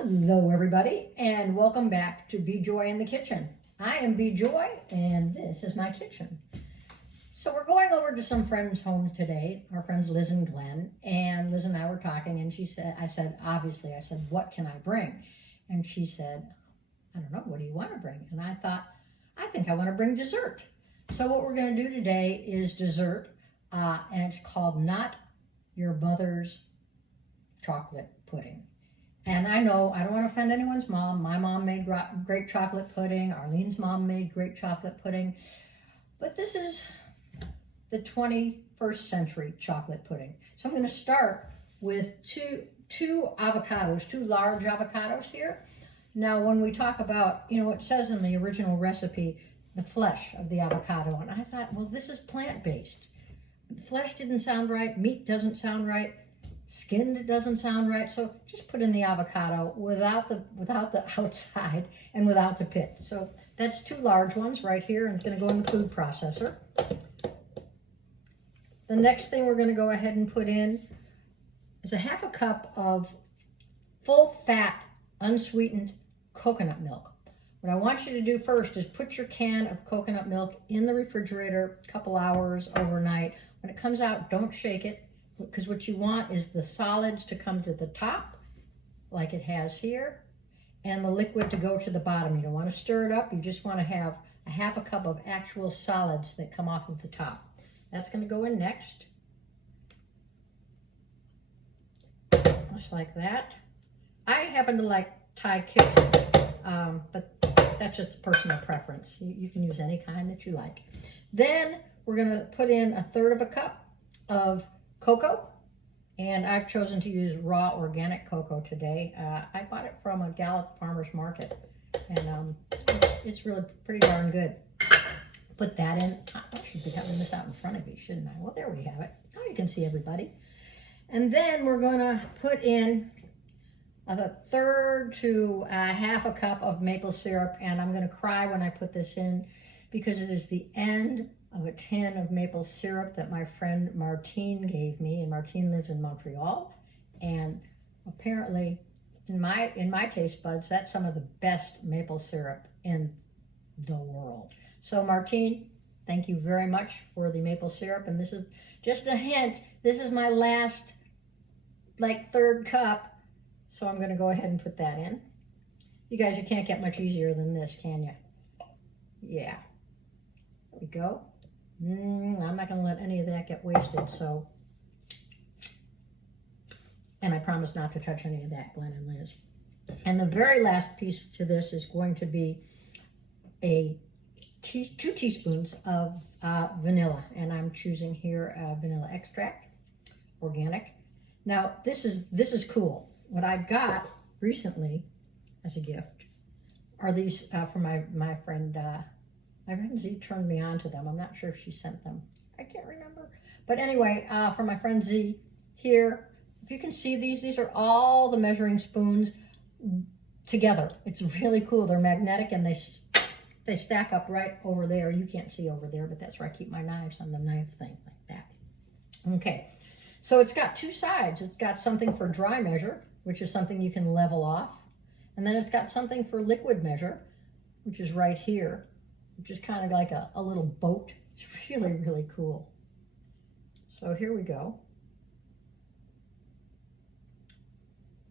Hello everybody and welcome back to Be Joy in the Kitchen. I am Be Joy and this is my kitchen. So we're going over to some friends' home today, our friends Liz and Glenn, and Liz and I were talking and I said, what can I bring? And she said, I don't know, what do you want to bring? And I thought, I think I want to bring dessert. So what we're going to do today is dessert and it's called Not Your Mother's Chocolate Pudding. And I know I don't want to offend anyone's mom. My mom made great chocolate pudding. Arlene's mom made great chocolate pudding. But this is the 21st century chocolate pudding. So I'm going to start with two avocados, two large avocados here. Now when we talk about, it says in the original recipe, the flesh of the avocado. And I thought, well, this is plant-based. Flesh didn't sound right. Meat doesn't sound right. Skinned doesn't sound right, so just put in the avocado without the outside and without the pit. So that's two large ones right here, and it's going to go in the food processor. The next thing we're going to go ahead and put in is a half a cup of full-fat, unsweetened coconut milk. What I want you to do first is put your can of coconut milk in the refrigerator a couple hours overnight. When it comes out, don't shake it, because what you want is the solids to come to the top, like it has here, and the liquid to go to the bottom. You don't want to stir it up. You just want to have a half a cup of actual solids that come off of the top. That's going to go in next. Just like that. I happen to like Thai kip, but that's just a personal preference. You can use any kind that you like. Then we're going to put in a third of a cup of cocoa, and I've chosen to use raw organic cocoa today. I bought it from a gal at the farmer's market, and it's really pretty darn good. Put that in. I should be having this out in front of you, shouldn't I? Well, there we have it. Now you can see everybody. And then we're going to put in a third to half a cup of maple syrup, and I'm going to cry when I put this in because it is the end of a tin of maple syrup that my friend Martine gave me, and Martine lives in Montreal, and apparently in my taste buds, that's some of the best maple syrup in the world. So Martine, thank you very much for the maple syrup, and this is just a hint. This is my last third cup, so I'm going to go ahead and put that in. You guys, you can't get much easier than this, can you? Yeah. There we go. I'm not going to let any of that get wasted, so. And I promise not to touch any of that, Glenn and Liz. And the very last piece to this is going to be 2 teaspoons of vanilla. And I'm choosing here vanilla extract, organic. Now, this is cool. What I got recently as a gift are these from my friend. My friend Z turned me on to them. I'm not sure if she sent them. I can't remember. But anyway, for my friend Z here, if you can see these are all the measuring spoons together. It's really cool. They're magnetic and they stack up right over there. You can't see over there, but that's where I keep my knives, on the knife thing like that. Okay, so it's got two sides. It's got something for dry measure, which is something you can level off. And then it's got something for liquid measure, which is right here, which is kind of like a little boat. It's really, really cool. So here we go.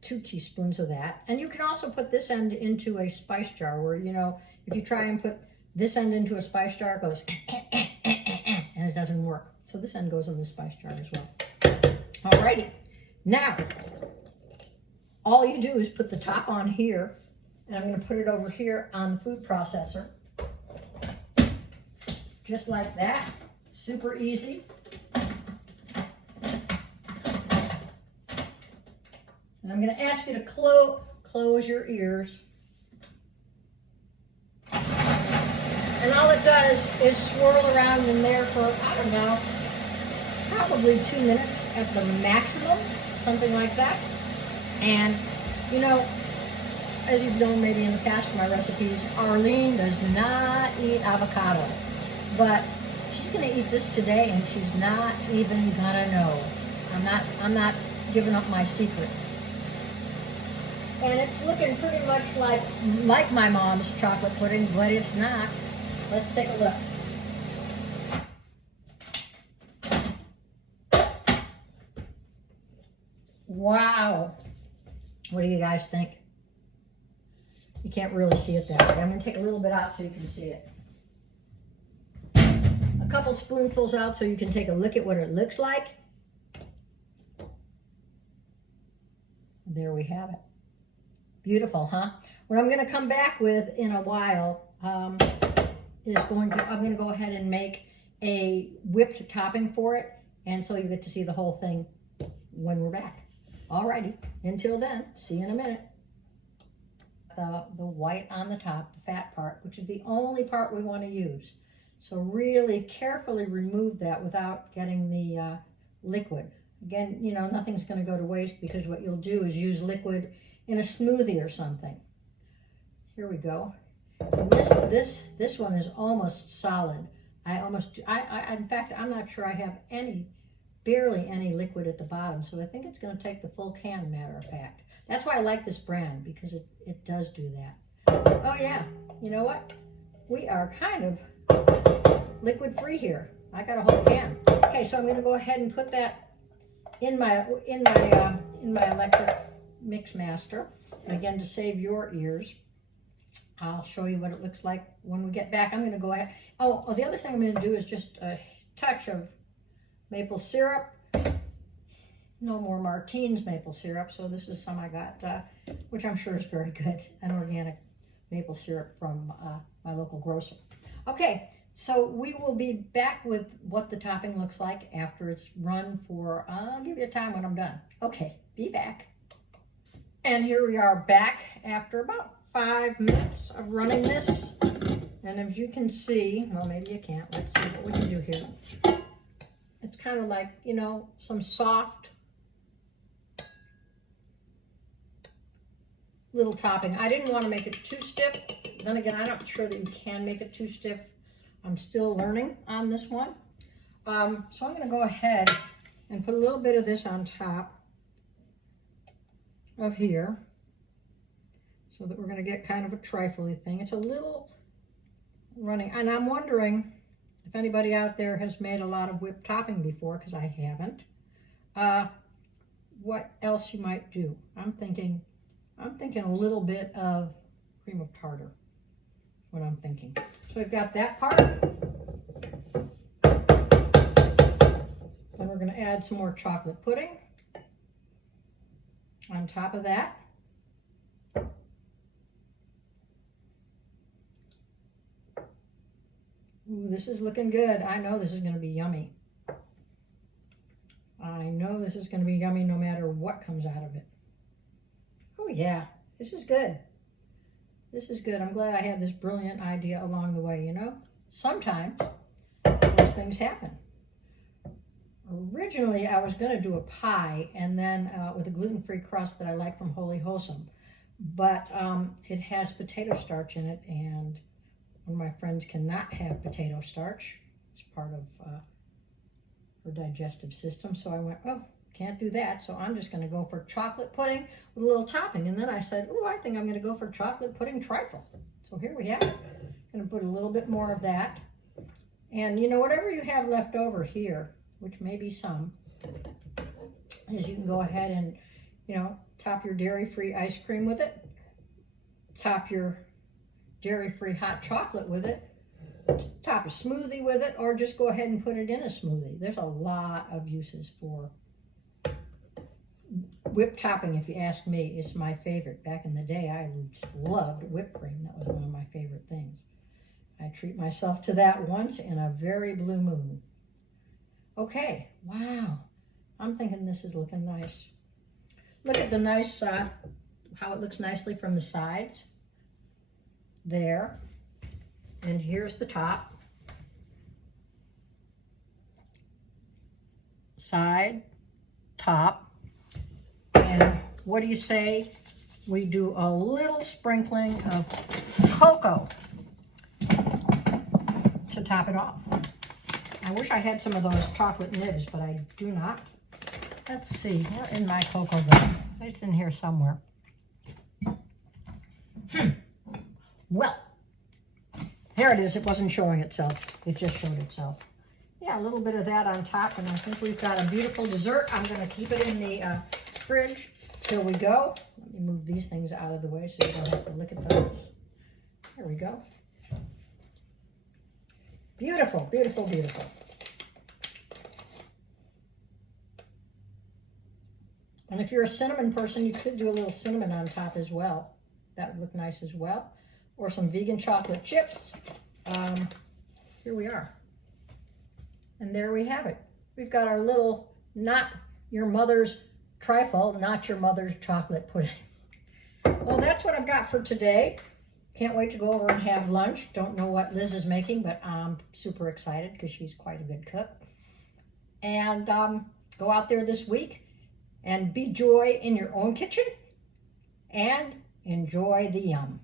2 teaspoons of that. And you can also put this end into a spice jar where, if you try and put this end into a spice jar, it goes and it doesn't work. So this end goes in the spice jar as well. Alrighty. Now, all you do is put the top on here, and I'm going to put it over here on the food processor. Just like that. Super easy. And I'm going to ask you to close your ears. And all it does is swirl around in there for, I don't know, probably 2 minutes at the maximum, something like that. And, as you've known maybe in the past from my recipes, Arlene does not eat avocado. But she's going to eat this today, and she's not even going to know. I'm not giving up my secret. And it's looking pretty much like my mom's chocolate pudding, but it's not. Let's take a look. Wow. What do you guys think? You can't really see it that way. I'm going to take a little bit out so you can see it. A couple spoonfuls out so you can take a look at what it looks like. There we have it. Beautiful, huh? What I'm going to come back with in a while I'm going to go ahead and make a whipped topping for it, and so you get to see the whole thing when we're back. Alrighty, until then, see you in a minute. The white on the top, the fat part, which is the only part we want to use. So really carefully remove that without getting the liquid. Again, you know, nothing's going to go to waste, because what you'll do is use liquid in a smoothie or something. Here we go. And this one is almost solid. In fact, I'm not sure I have barely any liquid at the bottom, so I think it's going to take the full can, matter of fact. That's why I like this brand, because it does do that. Oh yeah, you know what? We are kind of liquid free here. I got a whole can. Okay, so I'm going to go ahead and put that in my electric mix master. And again, to save your ears, I'll show you what it looks like when we get back. I'm going to go ahead. Oh, the other thing I'm going to do is just a touch of maple syrup. No more Martine's maple syrup, so this is some I got, which I'm sure is very good, an organic maple syrup from my local grocer. Okay, so we will be back with what the topping looks like after it's run for, I'll give you a time when I'm done. Okay, be back. And here we are back after about 5 minutes of running this. And as you can see, well, maybe you can't. Let's see what we can do here. It's kind of like, you know, some soft little topping. I didn't want to make it too stiff. Then again, I'm not sure that you can make it too stiff. I'm still learning on this one. So I'm going to go ahead and put a little bit of this on top of here, so that we're going to get kind of a trifle-y thing. It's a little running, and I'm wondering if anybody out there has made a lot of whipped topping before, because I haven't. What else you might do? I'm thinking a little bit of cream of tartar. What I'm thinking. So we've got that part. Then we're going to add some more chocolate pudding on top of that. Ooh, this is looking good. I know this is going to be yummy. I know this is going to be yummy no matter what comes out of it. Oh yeah, this is good. This is good. I'm glad I had this brilliant idea along the way, you know? Sometimes those things happen. Originally, I was going to do a pie, and then with a gluten-free crust that I like from Holy Wholesome. But it has potato starch in it, and one of my friends cannot have potato starch. It's part of her digestive system. So I went, oh, can't do that. So I'm just going to go for chocolate pudding with a little topping. And then I said, oh, I think I'm going to go for chocolate pudding trifle. So here we have it. I'm going to put a little bit more of that. And, you know, whatever you have left over here, which may be some, is you can go ahead and, you know, top your dairy-free ice cream with it. Top your dairy-free hot chocolate with it, top a smoothie with it, or just go ahead and put it in a smoothie. There's a lot of uses for whipped topping, if you ask me. It's my favorite. Back in the day, I loved whipped cream. That was one of my favorite things. I treat myself to that once in a very blue moon. Okay, wow. I'm thinking this is looking nice. Look at the nice, how it looks nicely from the sides. There, and here's the top, side, top, and what do you say we do a little sprinkling of cocoa to top it off. I wish I had some of those chocolate nibs, but I do not. Let's see, where in my cocoa go? It's in here somewhere. Well, there it is. It wasn't showing itself. It just showed itself. Yeah, a little bit of that on top, and I think we've got a beautiful dessert. I'm going to keep it in the fridge till we go. Let me move these things out of the way so you don't have to look at those. There we go. Beautiful, beautiful, beautiful. And if you're a cinnamon person, you could do a little cinnamon on top as well. That would look nice as well. Or some vegan chocolate chips. Here we are. And there we have it. We've got our little, not your mother's trifle, not your mother's chocolate pudding. Well, that's what I've got for today. Can't wait to go over and have lunch. Don't know what Liz is making, but I'm super excited because she's quite a good cook. And go out there this week and be joy in your own kitchen and enjoy the yum.